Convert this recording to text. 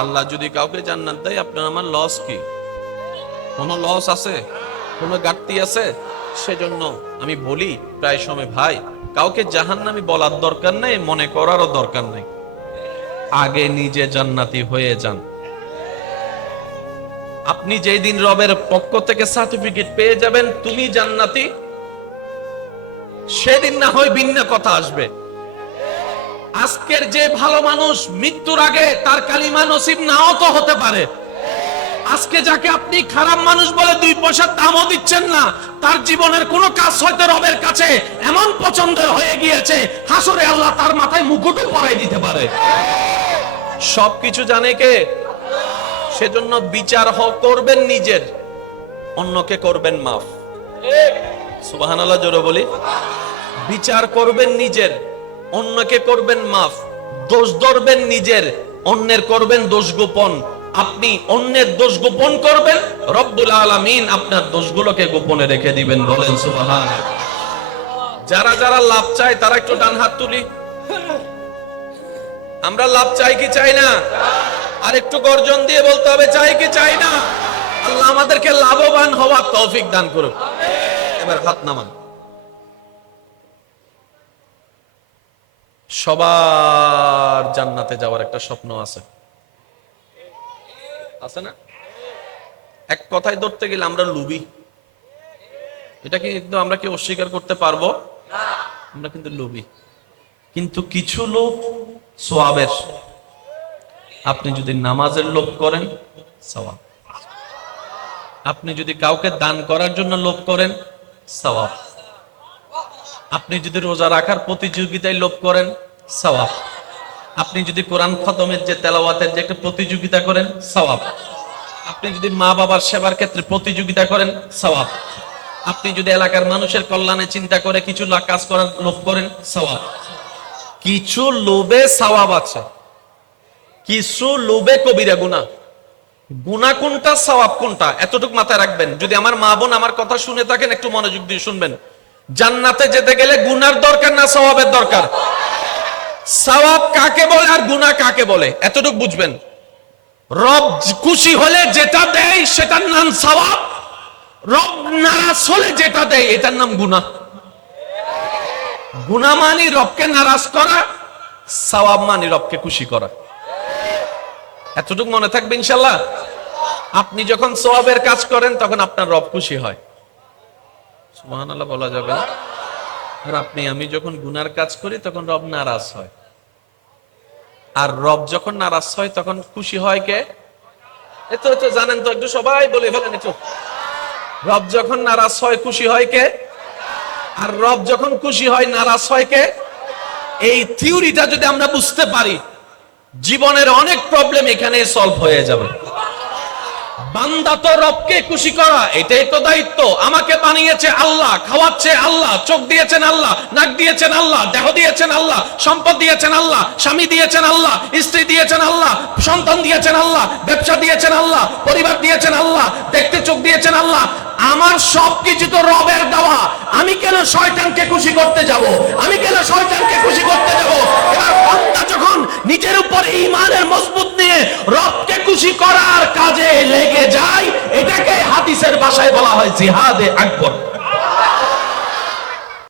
আল্লাহ যদি কাউকে জান্নাত দেয়, আপনার আমার লস কি? কোনো লস আছে? কোনো ঘাটতি আছে? সেজন্য আমি বলি প্রায় সময়, ভাই কাউকে জাহান্নামী বলার দরকার নেই, মনে করারও দরকার নেই। আগে নিজে জান্নাতি হয়ে যান। আপনি যেই দিন রবের পক্ষ থেকে সার্টিফিকেট পেয়ে যাবেন তুমি জান্নাতি, সেদিন না হয় ভিন্ন কথা আসবে। আজকের যে ভালো মানুষ মৃত্যুর আগে তার কালিমা নসিব নাও তো হতে পারে। আজকে যাকে আপনি খারাপ মানুষ বলে 2 পয়সার দামও দিচ্ছেন না, তার জীবনের কোনো কাজ হয়তো রবের কাছে এমন পছন্দের হয়ে গিয়েছে, হাসরে আল্লাহ তার মাথায় মুকুটও পরাই দিতে পারে। সবকিছু জানে কে? সেজন্য বিচার করবেন নিজের, অন্যকে করবেন মাফ। সুবহানাল্লাহ জোরে বলি। বিচার করবেন নিজের, অন্যকে করবেন মাফ। দোষ ধরবেন নিজের, অন্যের করবেন দোষ গোপন। আপনি অন্যের দোষ গোপন করবেন, রব্বুল আলামিন আপনার দোষগুলোকে গোপনে রেখে দিবেন। বলেন সুবহানাল্লাহ। যারা যারা লাভ চায় তারা একটু ডান হাত তুলি। আমরা লাভ চাই কি চাই না? আর একটু গর্জন দিয়ে বলতে হবে, চাই কি চাই না? আল্লাহ আমাদেরকে লাভবান হওয়ার তৌফিক দান করুন। এবার হাত নামান। সবার জান্নাতে যাওয়ার একটা স্বপ্ন আছে, আছে না? এক কথায় ধরতে গেলে আমরা লোভী। এটা কিন্তু আমরা কি অস্বীকার করতে পারবো? আমরা কিন্তু লোভী। কিন্তু কিছু লোভ সওয়াবের। আপনি যদি নামাজের লোভ করেন, সওয়াব। আপনি যদি কাউকে দান করার জন্য লোভ করেন, সওয়াব। আপনি যদি রোজা রাখার প্রতিযোগিতায় লোভ করেন, সওয়াব। আপনি যদি কোরআন খতমের যে তেলাওয়াতের যে একটা প্রতিযোগিতা করেন, সওয়াব। আপনি যদি মা বাবার সেবার ক্ষেত্রে প্রতিযোগিতা করেন, সওয়াব। আপনি যদি এলাকার মানুষের কল্যাণে চিন্তা করে কিছু কাজ করার লোভ করেন, সওয়াব। কিছু লোভে সওয়াব আছে, কিছু লোভে কবিরা গুনাহ। গুনাহ কোনটা, সওয়াব কোনটা, এতটুকু মাথায় রাখবেন। যদি আমার মা বোন আমার কথা শুনে থাকেন একটু মনোযোগ দিয়ে শুনবেন। জান্নাতে যেতে গেলে গুনার দরকার না সওয়াবের দরকার? সওয়াব কাকে বলে আর গুনাহ কাকে বলে এতটুকু বুঝবেন। রব খুশি হলে যেটা দেয় সেটার নাম সওয়াব, রব নারাজ হলে যেটা দেয় এটার নাম গুনাহ। গুনাহ মানে রবকে নারাজ করা, সওয়াব মানে রবকে খুশি করা। এতটুকু মনে থাকবে ইনশাআল্লাহ। আপনি যখন সওয়াবের কাজ করেন তখন আপনার রব খুশি হয়, সুবহানাল্লাহ বলা যাবে না? আর আমি যখন গুনার কাজ করি তখন রব নারাজ হয়। আর রব যখন নারাজ হয় তখন খুশি হয় কে? এত জানেন তো, একটু সবাই বলে ফেলেন একটু। রব যখন নারাজ হয় খুশি হয় কে? আর রব যখন খুশি হয় নারাজ হয় কে? এই থিওরিটা যদি আমরা বুঝতে পারি, জীবনের অনেক প্রবলেম এখানে সলভ হয়ে যাবে। বান্দা তো রবকে খুশি করা, এটাই তো দায়িত্ব। আমাকে বানিয়েছে আল্লাহ, খাওয়াচ্ছে আল্লাহ, চোখ দিয়েছেন আল্লাহ, নাক দিয়েছেন আল্লাহ, দেহ দিয়েছেন আল্লাহ, সম্পদ দিয়েছেন আল্লাহ, স্বামী দিয়েছেন আল্লাহ, স্ত্রী দিয়েছেন আল্লাহ, সন্তান দিয়েছেন আল্লাহ, ব্যবসা দিয়েছেন আল্লাহ, পরিবার দিয়েছেন আল্লাহ, দেখতে চোখ দিয়েছেন আল্লাহ। আমার সবকিছু তো রবের দেওয়া। আমি কেন শয়তানকে খুশি করতে যাব? আমি কেন শয়তানকে খুশি করতে যাব? এবার বান্দা যখন নিজের উপর ঈমানের মজবুত নিয়ে রবকে খুশি করার কাজে লেগে যায়, এটাকে হাদিসের ভাষায় বলা হয় জিহাদে আকবর।